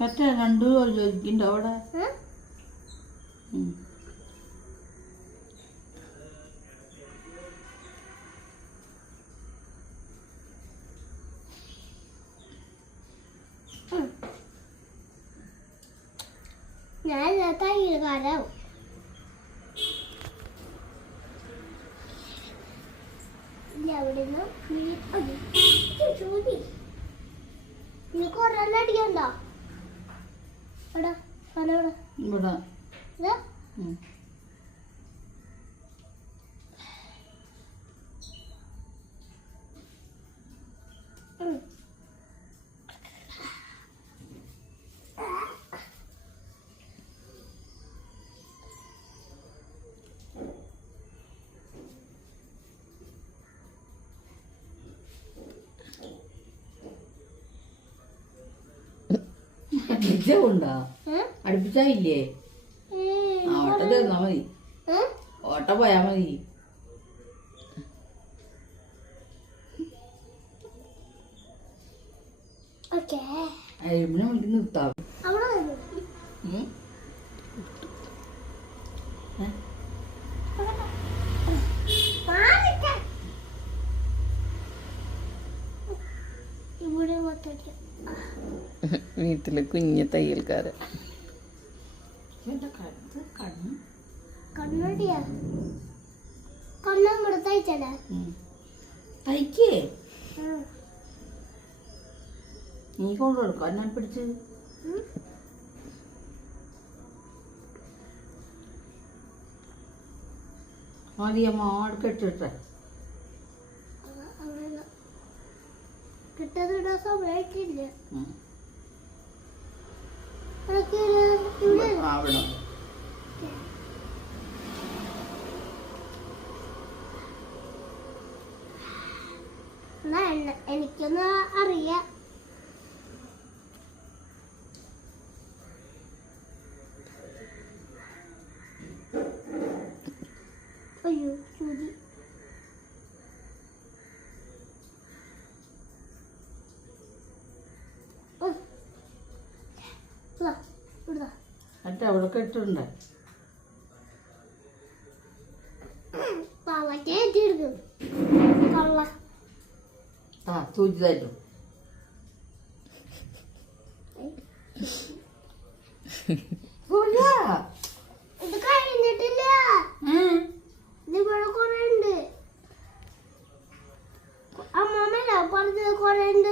മറ്റേ രണ്ടു ചോദിക്കണ്ടോ അവിടെ. ഞാൻ തയ്യൽക്കാരാവും എവിടുന്ന് നീ എടാ പലവിടെ ഇവിടെ അടുപ്പിച്ചുണ്ടോ ഏ? അടുപ്പിച്ചായില്ലേ? ഇല്ലേ ആ ഓട്ടം തീർന്നാ മതി? ഓട്ടം പോയാ മതി. അരിമിനെ വിളിക്ക് നിർത്താം കൂടെ തയ്ച്ചല്ലേ? തയ്യൽക്കാര് തയ്ക്കേ. നീ പിടിച്ച്. മതിയമ്മ കെട്ടിട്ടെ എന്നാ എന്നെ- എനിക്കൊന്ന് അറിയാം. അയ്യോ ചൂതി മറ്റേ അവിടെ ഇട്ടിട്ടുണ്ട്. ആ, സൂചി തരും ഇത് കഴിഞ്ഞിട്ടില്ല. അമ്മമ്മല്ല പറഞ്ഞത് കൊറേ ഉണ്ട്.